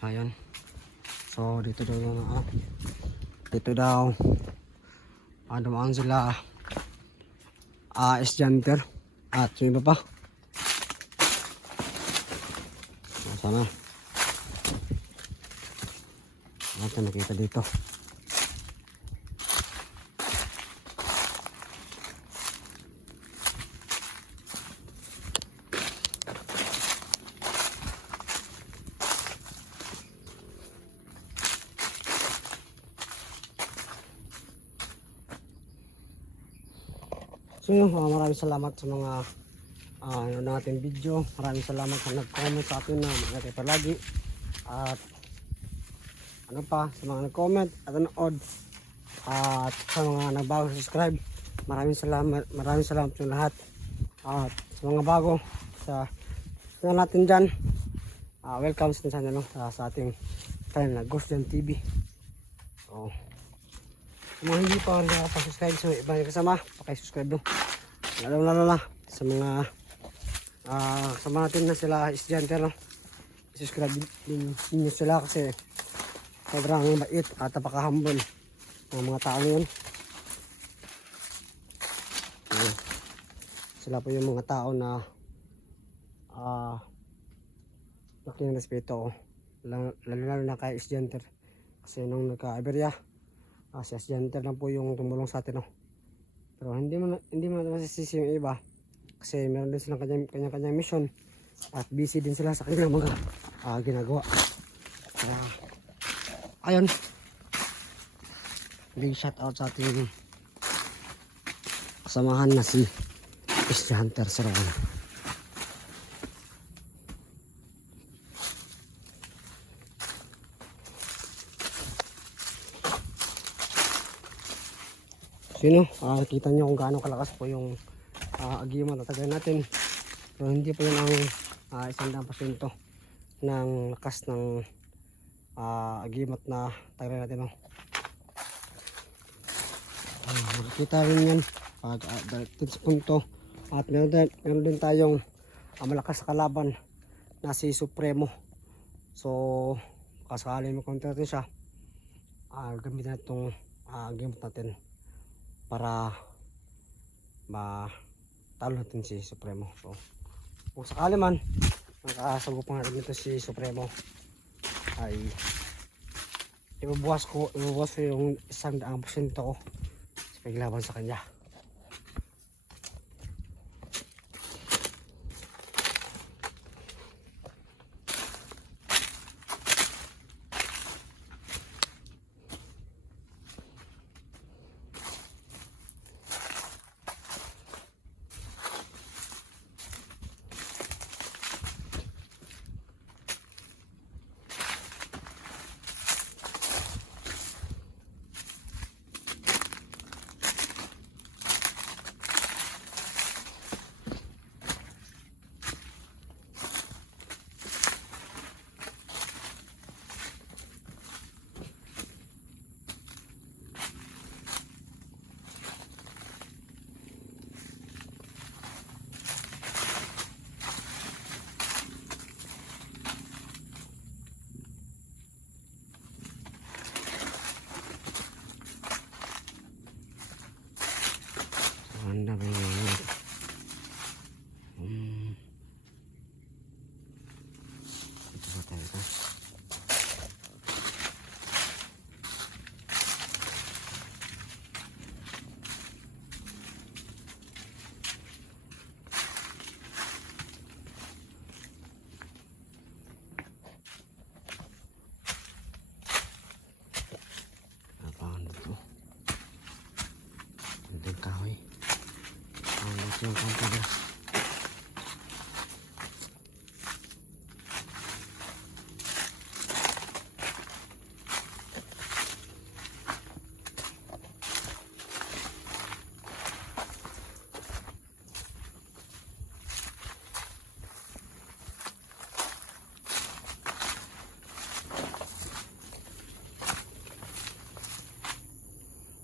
Ayan. So dito daw yung dito daw dumaan sila estudyante at yung iba pa. Sana natin nakita dito. So maraming salamat sa mga natin video. Maraming salamat sa nag-comment sa atin na magkakita palagi. At ano pa, sa mga nag-comment at nanood. At sa mga nagbago subscribe. Maraming salamat sa lahat. At sa mga bago sa natin dyan. Welcome sa channel sa ating channel na Ghost Jam TV. So, kung hindi pa rin nakapag-subscribe sa iba na kasama, pakisubscribe doon. Lalo na sa mga kasama natin na sila estudyante, no? Subscribe din ninyo sila kasi sobrang bait at napaka-humble ng mga tao yun. Sila po yung mga tao na laking respeto, lalo na kay estudyante. Kasi nung nagka-Iberia, si estudyante lang po yung tumulong sa atin, no? Pero hindi mo masisisi yung iba kasi meron din silang kanya-kanyang mission at busy din sila sa kanilang mga ginagawa. Ayun, big shout out sa ating kasamahan na si estudyante sa Rowan. Sino? Nakita nyo kung gaano kalakas po yung agimat na tagay natin. Pero hindi po yun ang 100% ng lakas ng agimat na tagay natin. Makikita rin yan pag darating sa punto. At meron din tayong malakas na kalaban na si Supremo. So kasali mo konti natin siya, gamitin natin itong agimat natin para matalo natin si Supremo. So kung sakali man nakasagupang natin ito si Supremo, ay ibubuwas ko yung 100% ko sa paglaban sa kanya. Anda ba yun? Ito ba tayo ka? Apaan ito? Ito yung kahoy. Ito yung kampanya.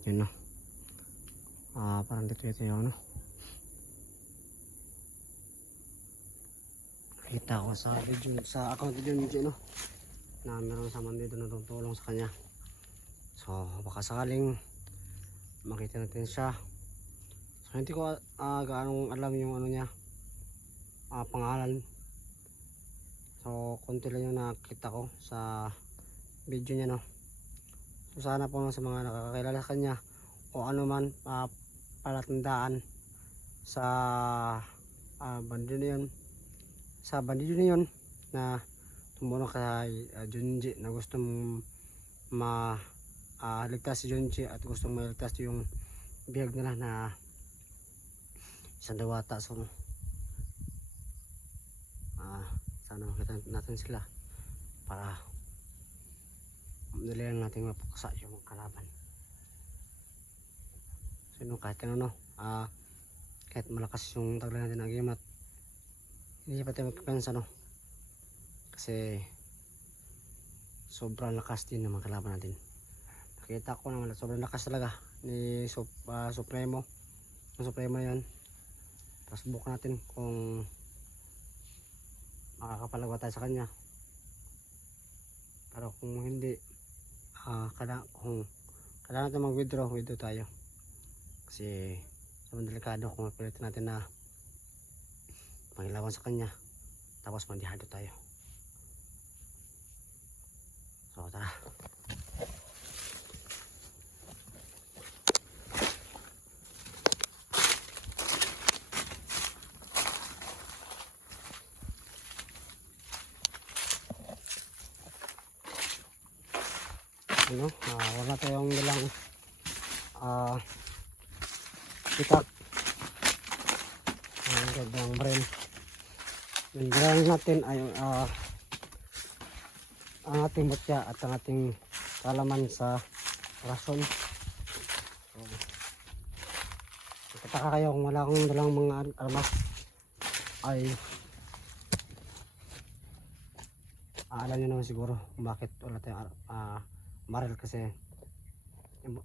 Yun, no? Parang dito yung, no? Kita ko sa video, sa account video, no? na meron sa dito na tutulong sa kanya. So baka sakaling makita natin siya. So hindi ko gaano alam yung ano niya, pangalan. So konti lang yung nakita ko sa video niya, no. So sana po sa mga nakakakilala sa kanya o ano man palatandaan sa bandido na yun, sa bandido na yun na tumulong kay Junji, na gusto mong ligtas si Junji at gustong maligtas yung bihag nila na isang dawata. So sana makita natin sila para madali lang natin mapuksa yung kalaban. So kahit ano, kahit malakas yung tagla natin ng gimat, hindi pa tayo magkakansa, no, kasi sobrang lakas din ng mga kalaban natin. Nakita ko naman sobrang lakas talaga ni Supremo. Yung Supremo na yun. Tapos bukan natin kung makakapalagwa tayo sa kanya. Pero kung hindi, kung kailangan natin mag-withdraw tayo. Kasi sobrang delikado kung mapilitin natin na mangilawan sa kanya tapos mandihado tayo. So tara. Ano, wala tayong dalang pitak. Ang gandang baril. Yung baril natin ay ang ating butya at ang ating kalaman sa rason. So, kataka kayo kung wala akong dalang mga armas, ay alam nyo naman siguro bakit wala tayong baril. Kasi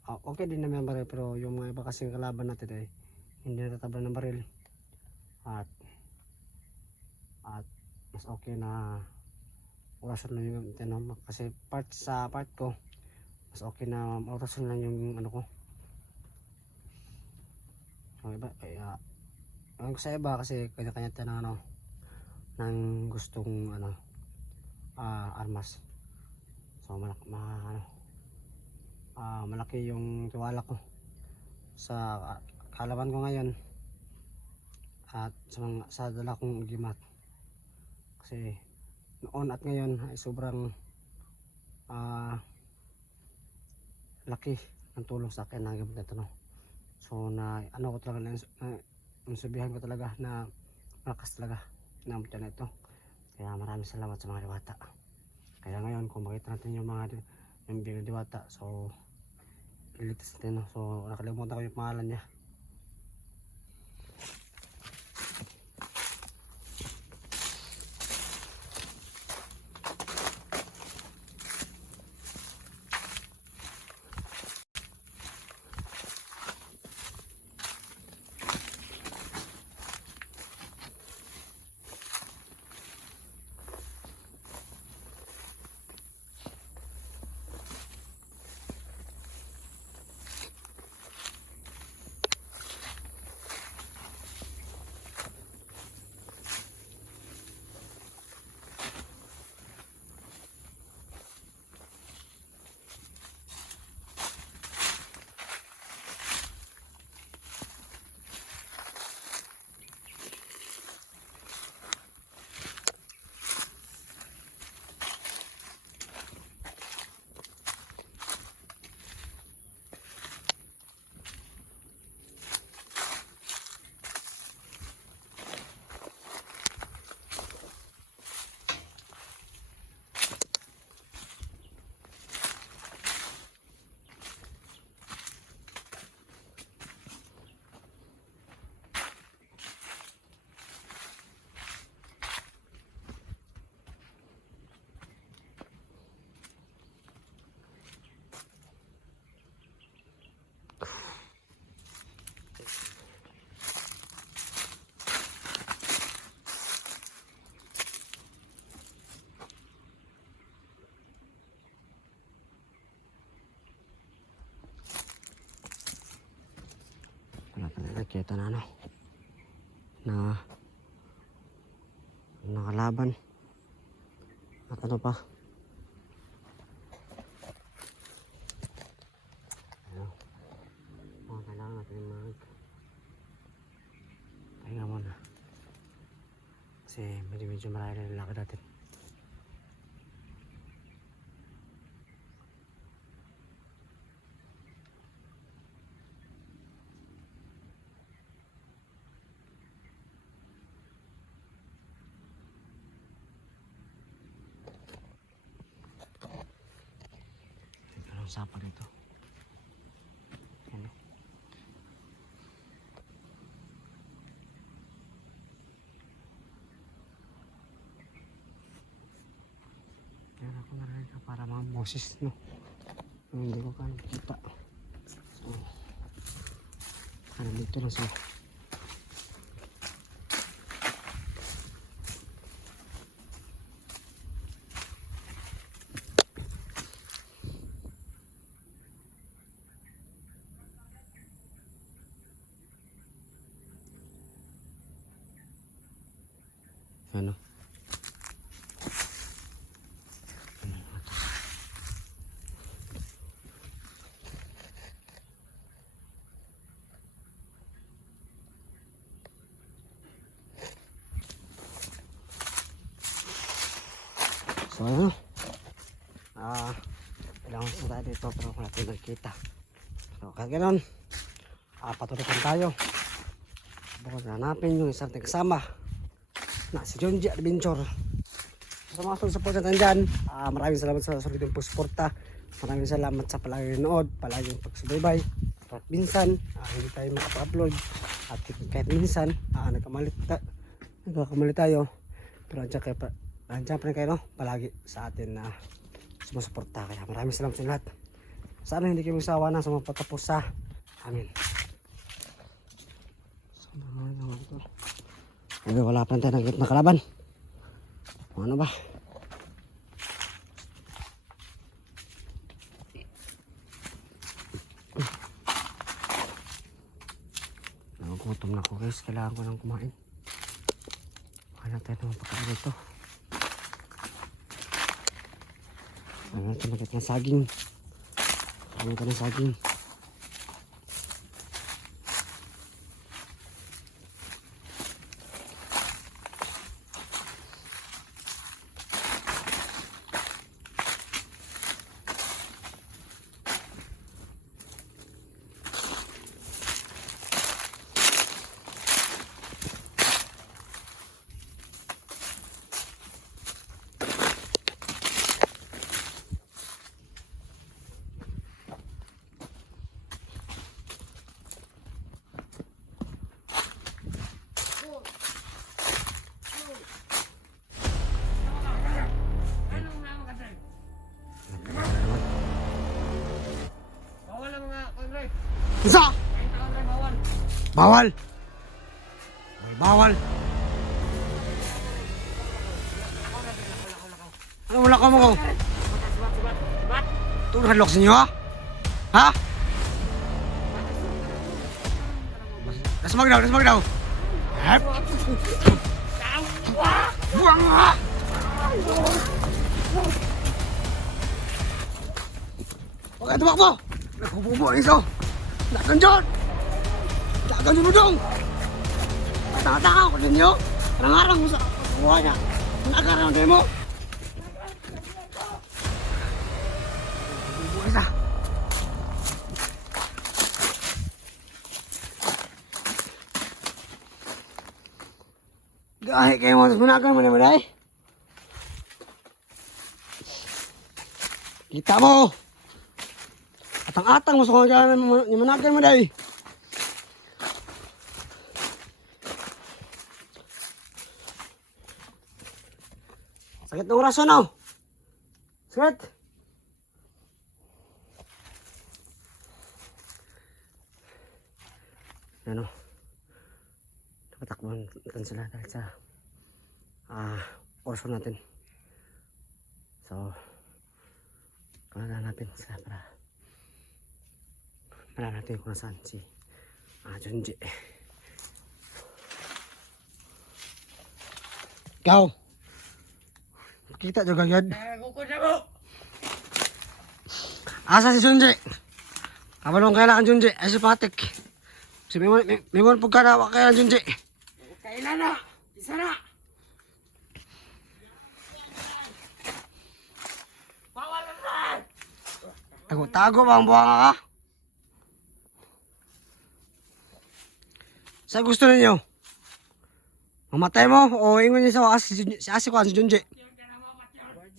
okay din naman baril, pero yung mga iba kasing kalaban natin ay hindi natatablan ng baril, at mas okay na orasan lang yung tinama. Kasi sa part ko mas okay na orasan lang yung ano ko. So iba ewan ko sa iba kasi kanya-kanya tayo ng ano, ng gustong ano, armas. So malaki yung tiwala ko sa kalaban ko ngayon at sa dala kong gimat. Kasi noon at ngayon ay sobrang laki ng tulong sa akin ng gamit na ito, no? So na ano ko talaga, sabihan ko talaga na malakas talaga na na ito. Kaya maraming salamat sa mga diwata. Kaya ngayon kung makita natin yung bigla diwata, so ilitis natin, no? So nakalimutan ko yung pangalan niya. nakita na ano na nakalaban at ano pa ano kailangan natin pahinga muna kasi medyo marami na lalakad natin. Sapa dito. Ano? Kaya ako narinig para mga boses, no? Hindi ko kaya kita. So, dito lang sila. Ano? So ano? Kailangan sa tayo dito pero kung natin nagkita. So kaya ganoon, patuloy tayo. Bukod hanapin yung isang kasama na si John G. Adventure. Sa mga support natin dyan, maraming salamat sa solidong pagsuporta. Maraming salamat sa palaging nood, palaging pagsubaybay. At minsan, hindi tayo makapa-upload. At kahit minsan, nagkakamali tayo. Pero andyan pa rin kayo, no? Palagi sa atin na sumusuporta. Kaya maraming salamat sa lahat. Sana hindi kayo magsawa na sa mga patapos sa amin. Wala pa tayo ng nakalaban. Ano ba? Nagugutom na ako guys. Kailangan ko nang kumain. Wala tayo naman pagkain dito. Wala natin nakita ng saging. Wala natin ng saging. Isa! Bawal! May bawal! Ano wala ka mo ko? Ito hadlock sa inyo ha? Ha? Lasmag daw! Hep! Buang ha! Huwag ka tumakbo! Nagkububo ang iso! Dagan dyan! Dagan dyan mo dong! Tataka ako ninyo! Nangarang mo sa buha niya! Nagarang din mo! Bubuhay isa! Gahe kayo mo! Managan mo naman ay! Kita mo! Atang-atang mo sa kanya ni managan mo dahil. Sakit ng oraso na. Sakit. Ano? Nakatakbuhan sila dahil sa oraso natin. So, panahan natin sila para natin kung nasaan si John G. Ikaw. Kita juga yun. Asa si Junji? Kabalong kailangan Junji. Ay si Patik. Si Mimon po ka na kailangan Junji. Kailan na? Isa na! Bawal na! Tago ba ang buhanga ka? Sa gusto ninyo? Mamatay mo o ingon niyo sa si Asi ko si Junji?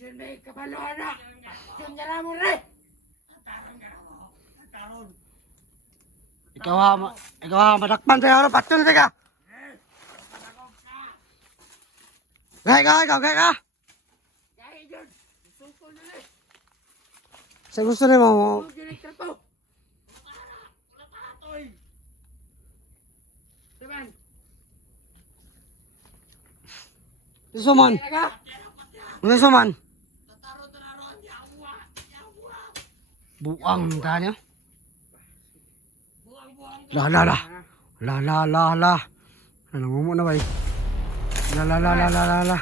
Diyan may kabaluhan na! Diyan na mo rin! Ikaw ha madakpan tayo patun ka. Gaya ka. Gaya dyan! Suko na rin! Sa gusto niyo mo? Diyan ka po! Lakatoy! Saban! Suman. Ano suman? Buang tanya. La. Nangungumo na ba eh? La.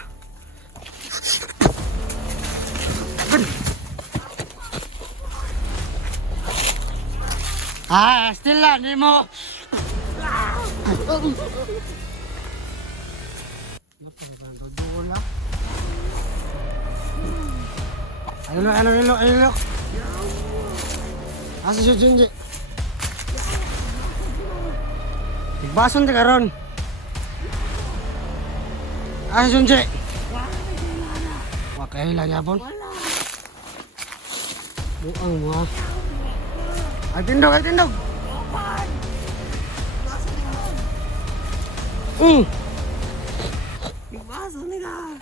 Still lah, ni mo. Ayun. Asa si Junji? Igbason di karon. Asa si Junji? Wakailan niya pon? Buang mo ha. Ay tindog. Igbaso nila!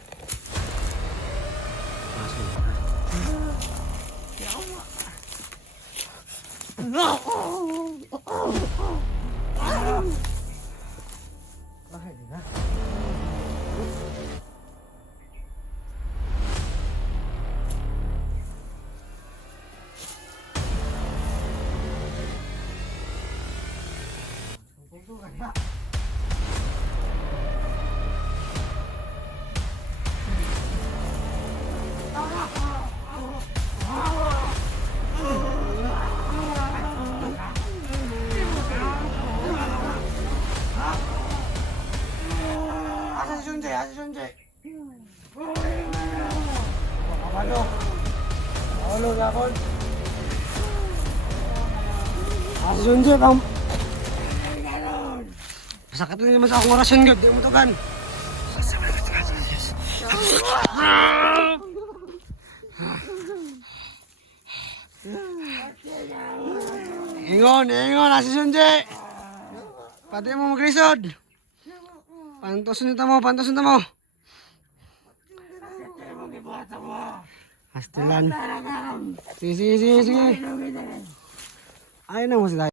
Asa si Junji? Halo ya pon. Asa si Junji bang? Sakit na naman sa akong orasyon gud, di mo to kan. Ingon, asa si Junji? Pati mo maglisod. Pantosun mo. Pastilan. Sige. Ayun na mo sila.